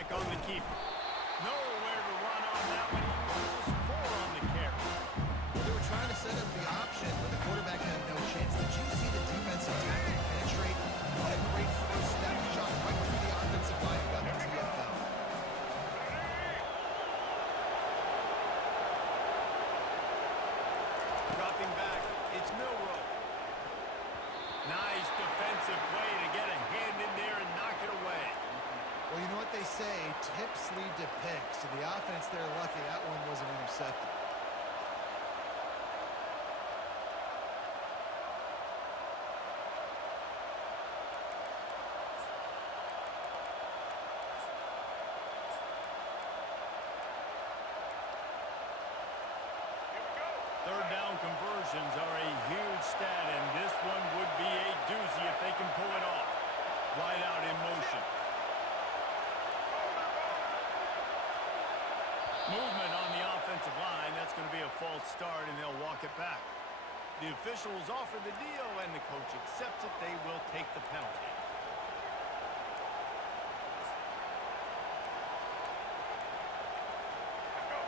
quarterback on the keeper. Nowhere to run on that one. He loses 4 on the carry. Well, they were trying to set up the option, but the quarterback had no chance. Did you see the defensive tackle penetrate? What a great first step shot right through the offensive line and got the TFL. Dropping back, it's Milroe. Nice defensive play to get a hand in there and knock it away. Well, you know what they say, tips lead to picks. So the offense, they're lucky that one wasn't intercepted. Third down conversions are a huge stat, and this one would be a doozy if they can pull it off. Right out in motion. Movement on the offensive line. That's going to be a false start, and they'll walk it back. The officials offer the deal, and the coach accepts it. They will take the penalty.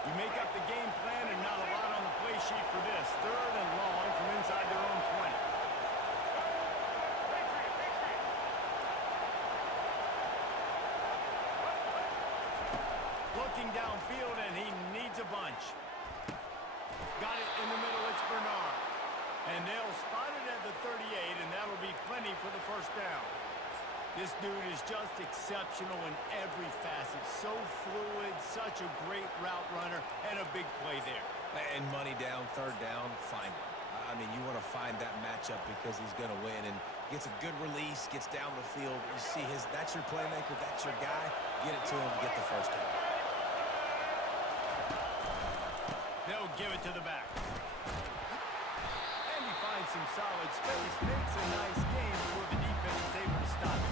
You make up the game plan, and not a lot on the play sheet for this. 3rd and long from inside their own 20. Looking downfield, and he needs a bunch. Got it in the middle, it's Bernard. And they'll spot it at the 38, and that'll be plenty for the first down. This dude is just exceptional in every facet. So fluid, such a great route runner, and a big play there. And money down, 3rd down, find him. I mean, you want to find that matchup because he's going to win, and gets a good release, gets down the field. You see that's your playmaker, that's your guy. Get it to him, get the first down. They'll give it to the back. And he finds some solid space, makes a nice game before the defense is able to stop it.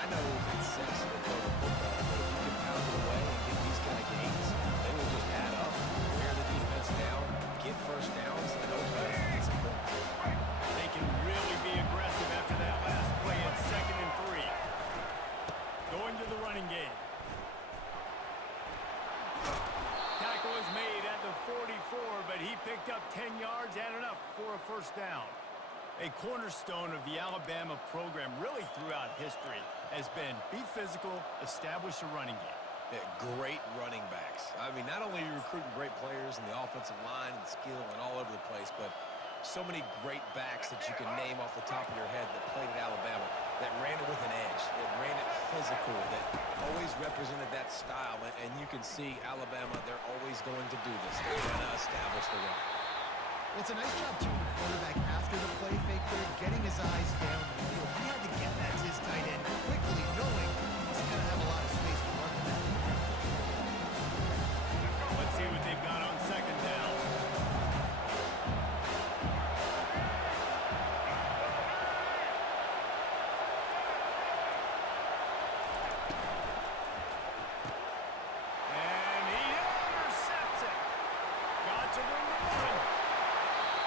I know it's sexy to throw the football, but if you can pound it away and get these kind of gains, they will just add up, wear the defense down, get first downs, and ultimately get some points. They can really be aggressive after that last play at 2nd and 3. Going to the running game. Tackle is made at the 44, but he picked up 10 yards and enough for a first down. A cornerstone of the Alabama program really throughout history has been be physical, establish a running game. Yeah, great running backs. I mean, not only are you recruiting great players in the offensive line and skill and all over the place, but so many great backs that you can name off the top of your head that played at Alabama, that ran it with an edge, that ran it physical, that always represented that style. And you can see Alabama, they're always going to do this. They're going to establish the run. Well, it's a nice job, too, of the quarterback after the play fake there, getting his eyes down the field. He had to get that to his tight end quickly, knowing he's going to have a lot of space to work with. Let's see what they've got on 2nd down. And he intercepts it. Got to win the run.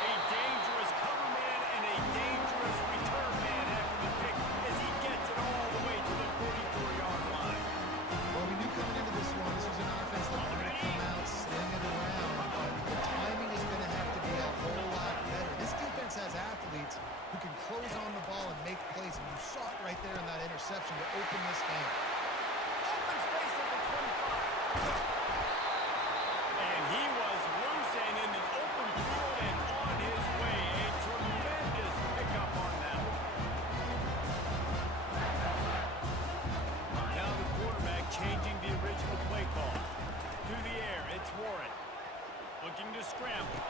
A dangerous cover man and a dangerous return man after the pick as he gets it all the way to the 44-yard line. Well, we knew coming into this one, this was an offense that was going to come out, sling it around, but the timing is going to have to be a whole lot better. This defense has athletes who can close on the ball and make plays, and you saw it right there in that interception to open this game. Open space at the 25. And he was loose and in the open field and on his way. A tremendous pickup on that one. Now the quarterback changing the original play call. To the air, it's Warren. Looking to scramble.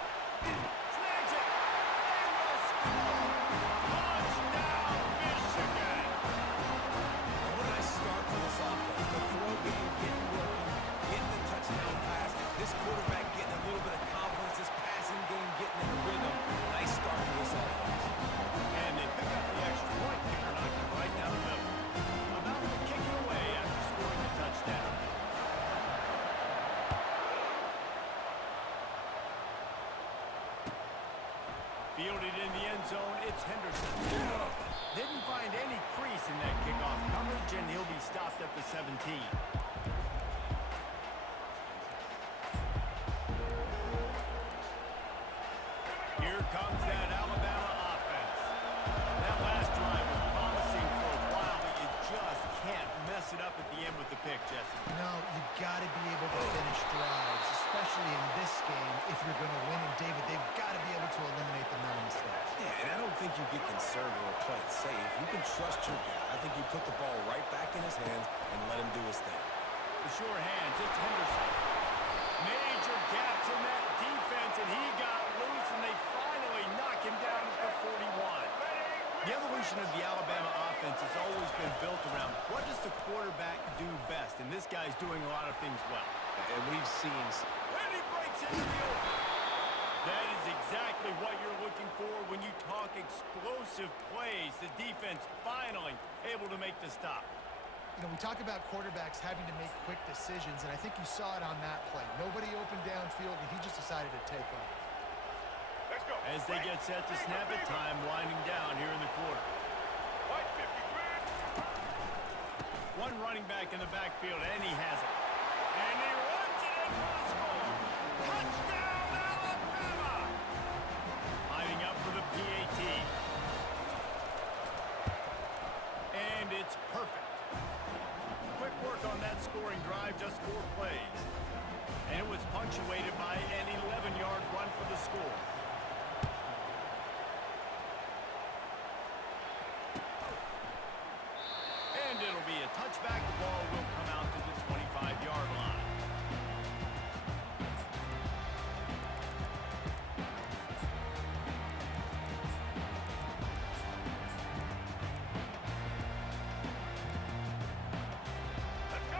Snags it. And the score. Touchdown, Michigan. What a nice start for this offense. The throw game getting working, getting the touchdown pass. This quarterback getting a little bit of confidence. This passing game getting in the rhythm. Nice start for this offense. And they pick up the extra point. Kicker knocked it right down the middle. About to kick it away after scoring the touchdown. Fielded in the end zone, it's Henderson. Didn't find any crease in that kickoff coverage margin. He'll be stopped at the 17. Here comes that Alabama offense. That last drive was promising for a while, but you just can't mess it up at the end with the pick, Jesse. No, you've got to be able to finish drives, especially in this game if you're going to win. And, David, they've got to be able to eliminate the mental mistakes. Yeah, and I don't think you get conservative or play it safe. You can trust your guy. I think you put the ball right back in his hands and let him do his thing. The sure hands, it's Henderson. Major gaps in that defense, and he got loose, and they finally knock him down at the 41. The evolution of the Alabama offense has always been built around what does the quarterback do best, and this guy's doing a lot of things well. And we've seen... And he breaks into the open. That is exactly what you're looking for when you talk explosive plays. The defense finally able to make the stop. You know, we talk about quarterbacks having to make quick decisions, and I think you saw it on that play. Nobody opened downfield, and he just decided to take off. Let's go. As they get set to snap it, time winding down here in the quarter. White 53. One running back in the backfield, and he has it. And he runs it in for the score. Touchdown, Alabama! Lining up for the PAT. And it's perfect. Quick work on that scoring drive, just 4 plays. And it was punctuated by an 11-yard run for the score. And it'll be a touchback. The ball will come out to the 25-yard line.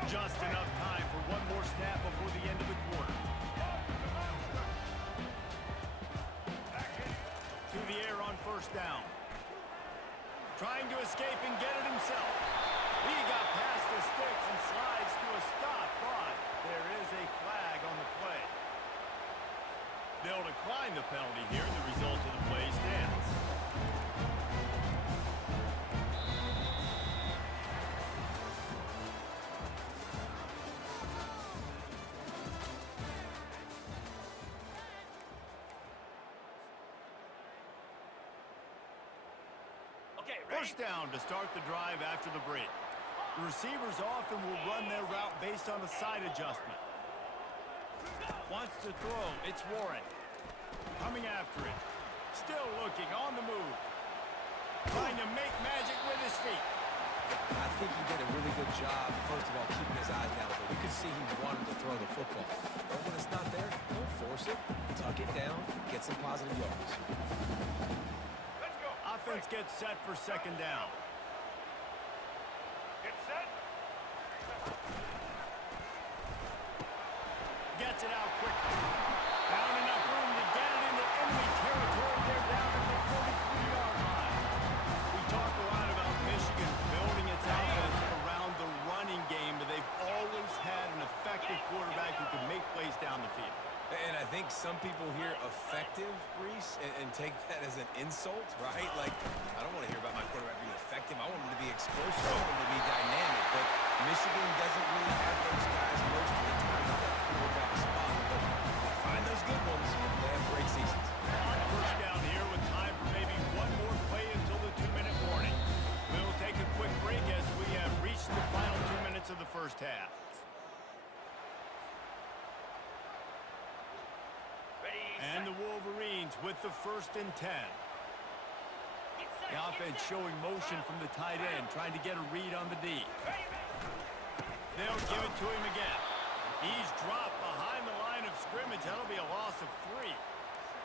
Just enough time for one more snap before the end of the quarter. To the air on first down. Trying to escape and get it himself. He got past the sticks and slides to a stop, but there is a flag on the play. They'll decline the penalty here, and the result of the play stands. First down to start the drive after the break. The receivers often will run their route based on a side adjustment. Wants to throw. It's Warren. Coming after it. Still looking on the move. Trying to make magic with his feet. I think he did a really good job, first of all, keeping his eyes down. But we could see he wanted to throw the football. But when it's not there, don't force it. Tuck it down. Get some positive yards. Offense gets set for second down. Get set. Gets it out quickly. Found enough room to get it into enemy territory. They're down at the 43-yard line. We talk a lot about Michigan building its offense around the running game, but they've always had an effective quarterback who can make plays down the field. And I think some people hear effective, Reese, and take that as an insult, right? Like, I don't want to hear about my quarterback being effective. I want him to be explosive. I want him to be dynamic. But Michigan doesn't really have those guys most of the time at that quarterback spot. But they find those good ones. They have great seasons. First down here with time for maybe one more play until the 2-minute warning. We'll take a quick break as we have reached the final 2 minutes of the first half. And the Wolverines with the 1st and 10. The offense showing motion from the tight end, trying to get a read on the D. They'll give it to him again. He's dropped behind the line of scrimmage. That'll be a loss of 3.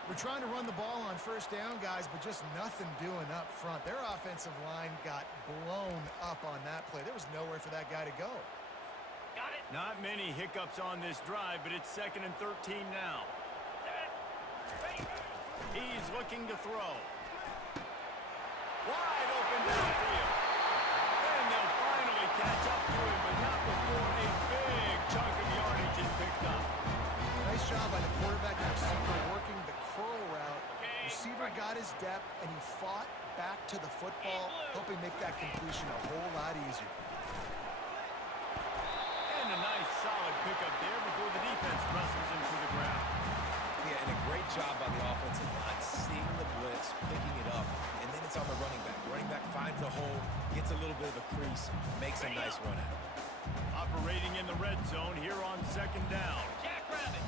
We're trying to run the ball on first down, guys, but just nothing doing up front. Their offensive line got blown up on that play. There was nowhere for that guy to go. Not many hiccups on this drive, but it's 2nd and 13 now. He's looking to throw. Wide open downfield. And they'll finally catch up to him, but not before a big chunk of yardage is picked up. Nice job by the quarterback and receiver working the curl route. Receiver got his depth, and he fought back to the football, helping make that completion a whole lot easier. a little bit of a crease, makes a nice run at it. Operating in the red zone here on second down. Jackrabbit.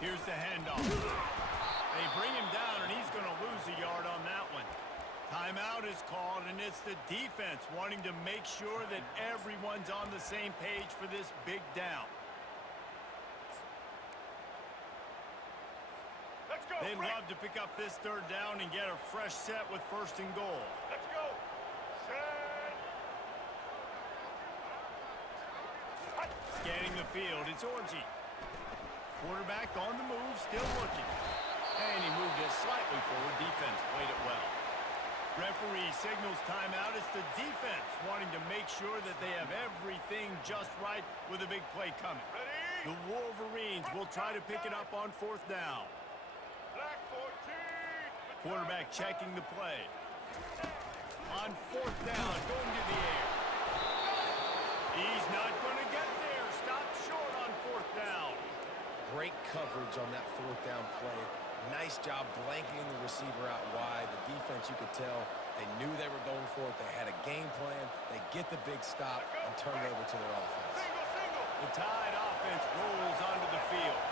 Here's the handoff. They bring him down, and he's going to lose a yard on that one. Timeout is called, and it's the defense wanting to make sure that everyone's on the same page for this big down. Let's go. They'd Quick. love to pick up this third down and get a fresh set with first and goal. Let's go. Set. Scanning the field, it's Orji. Quarterback on the move, still looking. And he moved it slightly forward. Defense played it well. Referee signals timeout. It's the defense wanting to make sure that they have everything just right with a big play coming. Ready. The Wolverines will try to pick it up on fourth down. Black 14. Quarterback checking the play. On fourth down, going to the air. He's not going to get there. Stop short on fourth down. Great coverage on that fourth down play. Nice job blanketing the receiver out wide. The defense, you could tell, they knew they were going for it. They had a game plan. They get the big stop and turn it over to their offense. Single, single. The Tide offense rolls onto the field.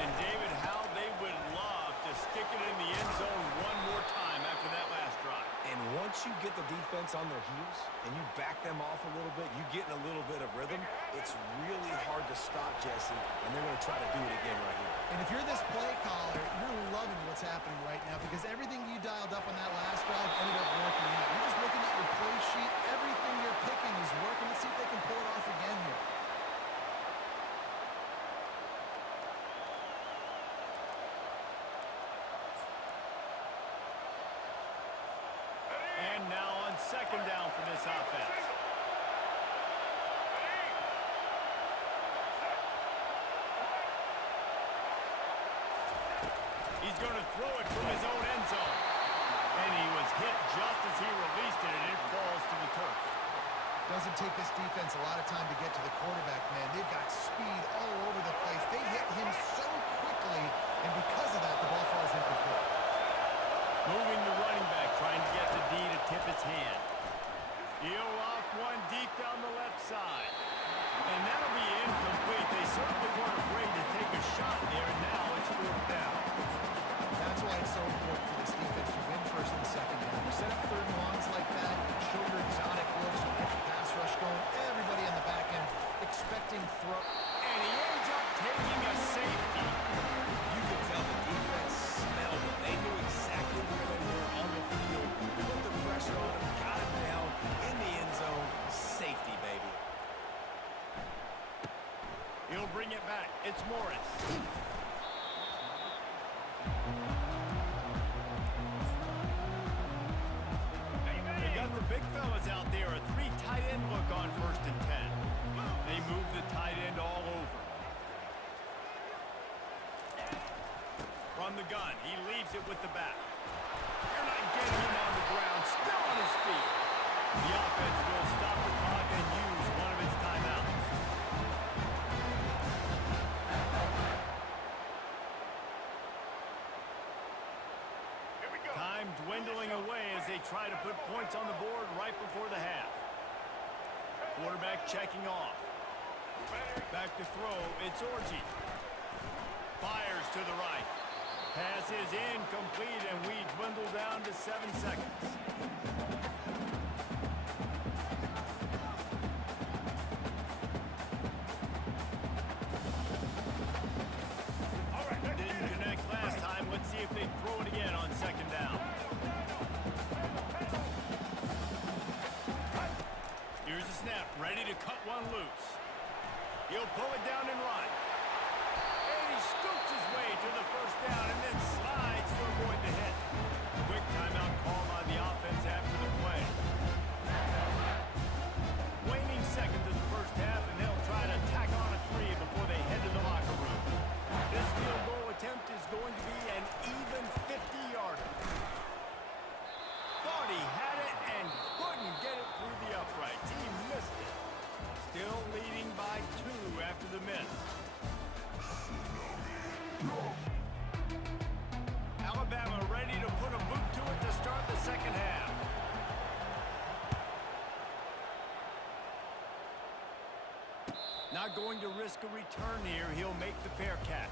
And David, how they would love to stick it in the end zone one more time after that last drive. And once you get the defense on their heels and you back them off a little bit, you get in a little bit of rhythm, it's really hard to stop, Jesse, and they're going to try to do it again right here. And if you're this play caller, you're loving what's happening right now because everything you dialed up on that last drive ended up working out. You're just looking at your play sheet. Everything you're picking is working. Let's see if they can pull it off again here. And now on second down for this offense. He's going to throw it from his own end zone. And he was hit just as he released it, and it falls to the turf. Doesn't take this defense a lot of time to get to the quarterback, man. They've got speed all over the place. They hit him so quickly, and because of that, the ball falls incomplete. Moving the running back, trying to get the D to tip his hand. He'll off one deep down the left side. And that'll be incomplete. They certainly weren't afraid to take a shot there, and now it's fourth down. That's why it's so important for this defense to win first and second down. You set up third and longs like that, you show your exotic looks, you get the pass rush going, everybody on the back end expecting throw. And he ends up taking a safety. You could tell the defense smelled it. They knew exactly where they were on the field, put the pressure on him, got him down in the end zone. Safety, baby. He'll bring it back. It's Morris. They got the big fellas out there. A three tight end look on first and 10. They move the tight end all over. From the gun, he leaves it with the back. They're not getting him on the ground. Still on his feet. The offense will stop the clock and use one of its timeouts. Here we go. Time dwindling away as they try to put points on the board right before the half. Quarterback checking off. Back to throw, it's Orji. Fires to the right. Pass is incomplete, and we dwindle down to 7 seconds. All right, let's Didn't get it. connect last time. Let's see if they throw it again on second down. Here's the snap, ready to cut one loose. He'll pull it down and run. And he scoops his way to the first down and then slides to avoid the hit. Quick timeout call on the offense after the play. Waning seconds of the first half, and they'll try to tack on a 3 before they head to the locker room. This field goal attempt is going to be an even 50-yarder. Thought he had it and couldn't get it through the uprights. He missed it. Still leading by 2 after the miss. Alabama ready to put a boot to it to start Not going to risk a return here. He'll make the fair catch.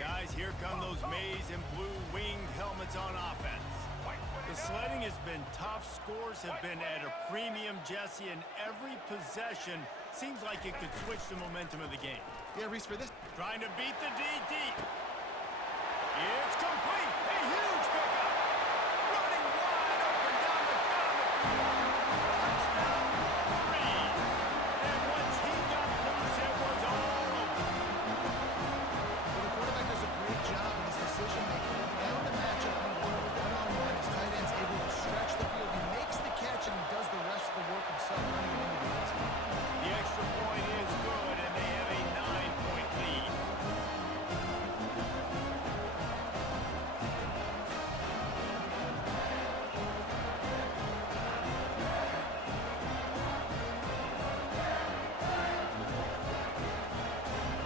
Guys, here come those maize and blue winged helmets on offense. The sledding has been tough. Scores have been at a premium, Jesse, and every possession seems like it could switch the momentum of the game. Yeah, Reese, for this. Trying to beat the DD. It's complete. A huge pickup. Running wide open down the field. Touchdown, Reed. And once he got loose, it was all over. Well, the quarterback does a great job in his decision-making. He found a matchup he wanted, one-on-one. His tight end's able to stretch the field. He makes the catch, and he does the rest of the work himself, running it into the end zone. The extra point is good, and they have a 9-point lead.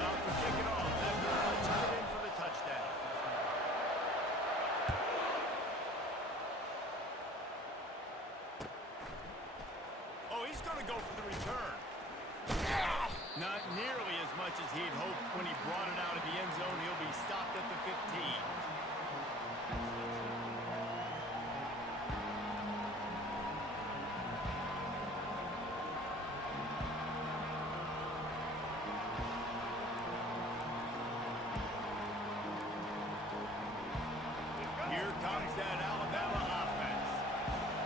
About to kick it off after punching it in for the touchdown. Oh, he's going to go for the return. Not nearly as much as he'd hoped when he brought it out of the end zone. He'll be stopped at the 15. Here comes that Alabama offense.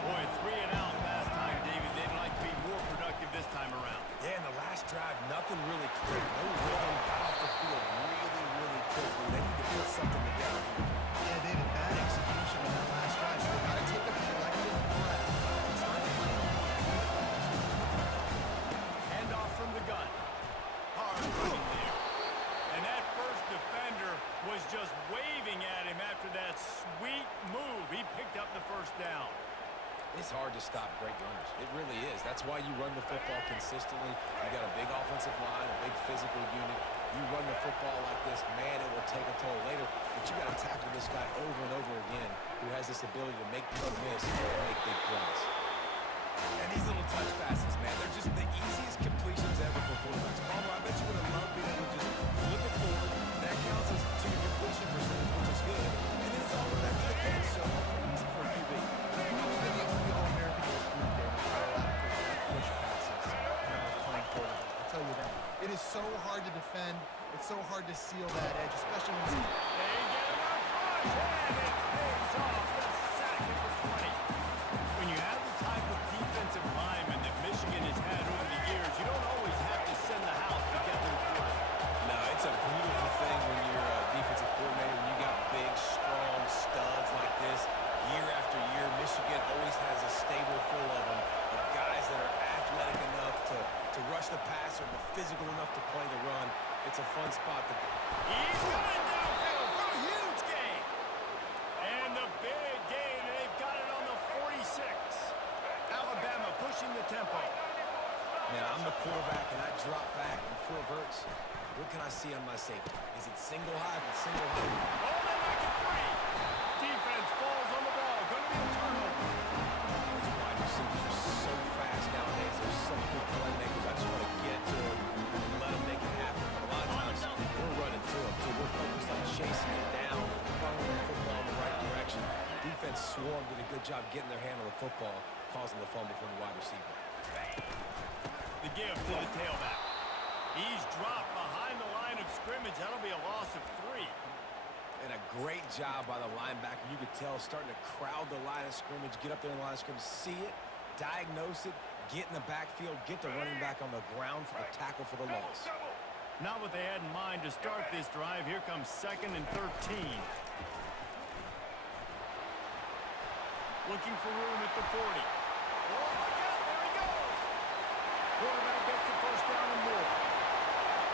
Boy, 3 and out last time, David. They'd like to be more productive this time around. Yeah, in the last drive, nothing really clicked. No rhythm, got off the field really quickly. They need to put something together. Yeah, David, bad execution on that last drive. So they've got to take a collective breath and start playing like Hand off from the gun. Hard running there. And that first defender was just waving at him after that sweet move. He picked up the first down. It's hard to stop great runners. It really is. That's why you run the football consistently. You got a big offensive line, a big physical unit. You run the football like this, man, it will take a toll later. But you got to tackle this guy over and over again who has this ability to make people miss and make big plays. And these little touch passes, man, they're just the easiest completions ever for quarterbacks. Palmer, I bet you would have loved being able to just flip it forward. That counts as to your completion percentage, which is good. And then it's all the way back to the catch, so easy for a QB. Even the only All-American was proved there to throw out push passes when I was playing quarterback. I'll tell you that. It is so hard to defend. It's so hard to seal that edge, especially when it's... They get him up front, and it pays off the sack at the 20. When you have the type of defensive lineman that Michigan has had over the years, you don't always have to send the house to get their quarterback. No, it's a beautiful thing when you're a defensive coordinator and you got big, strong studs like this. Year after year, Michigan always has a stable full of them, of guys that are athletic enough to rush the passer, but physical enough to play the run. It's a fun spot to... He's going downfield for a huge gain. And the big gain, and they've got it on the 46. Alabama pushing the tempo. Now, I'm the quarterback, and I drop back in 4 verts. What can I see on my safety? Is it single high? If it's single high... Oh, they make it 3. Defense falls on the ball. Going to be a turnover. These wide receivers are so fast nowadays. They're such good playmakers. I just want to get to them and let them make it happen. But a lot of times, we're running to them, so we're focused on chasing it down and funneling the football in the right direction. Defense swarmed, did a good job getting their hand on the football, causing the fumble from the wide receiver. The give to the tailback. He's dropped behind the line of scrimmage. That'll be a loss of 3. And a great job by the linebacker. You could tell starting to crowd the line of scrimmage, get up there in the line of scrimmage, see it, diagnose it, get in the backfield, get the running back on the ground for the tackle for the loss. Not what they had in mind to start this drive. Here comes 2nd and 13. Looking for room at the 40. Oh, look out, there he goes. Quarterback gets the first down and more.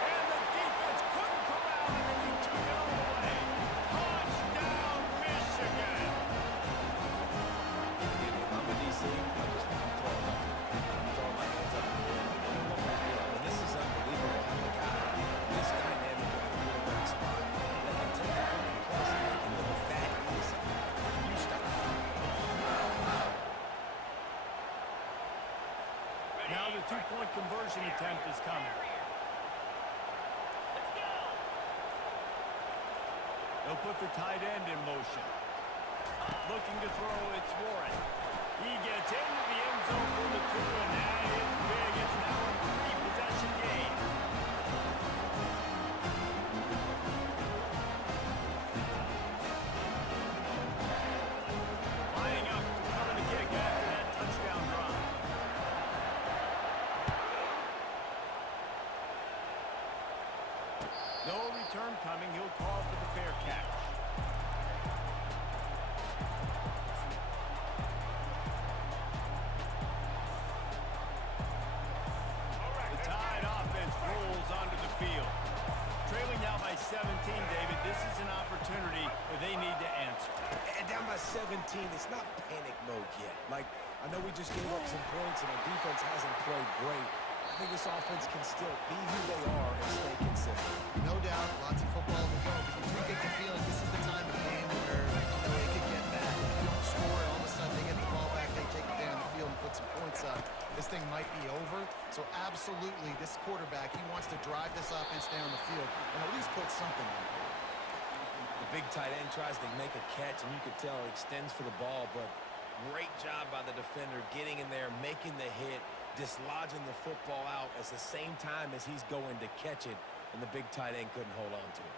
And the defense couldn't come out, and then he took it all the way. Touchdown, Michigan. If I'm a DC, I'm throwing my hands up in the air. I mean, this is unbelievable having a guy this dynamic in the quarterback spot that can take it from the plus and make it look that easy. two-point conversion attempt is coming. They'll put the tight end in motion. Looking to throw, it's Warren. He gets into the end zone for the 2, and that is big. It's now a 3-possession game. Lining up to cover the kick after that touchdown drive. No return coming. He'll call for the fair catch. The Tide offense rolls onto the field. Trailing now by 17, David. This is an opportunity where they need to answer. And down by 17, it's not panic mode yet. Like, I know we just gave up some points and our defense hasn't played great. I think this offense can still be who they are and stay consistent. No doubt, lots of football to go, but you do get the feeling this is the time of the game where they could get back. If you don't score, and all of a sudden they get the ball back, they take it down the field and put some points up. This thing might be over. So absolutely, this quarterback, he wants to drive this offense down the field and at least put something in it. The big tight end tries to make a catch, and you could tell it extends for the ball, but great job by the defender getting in there, making the hit, dislodging the football out at the same time as he's going to catch it, and the big tight end couldn't hold on to it.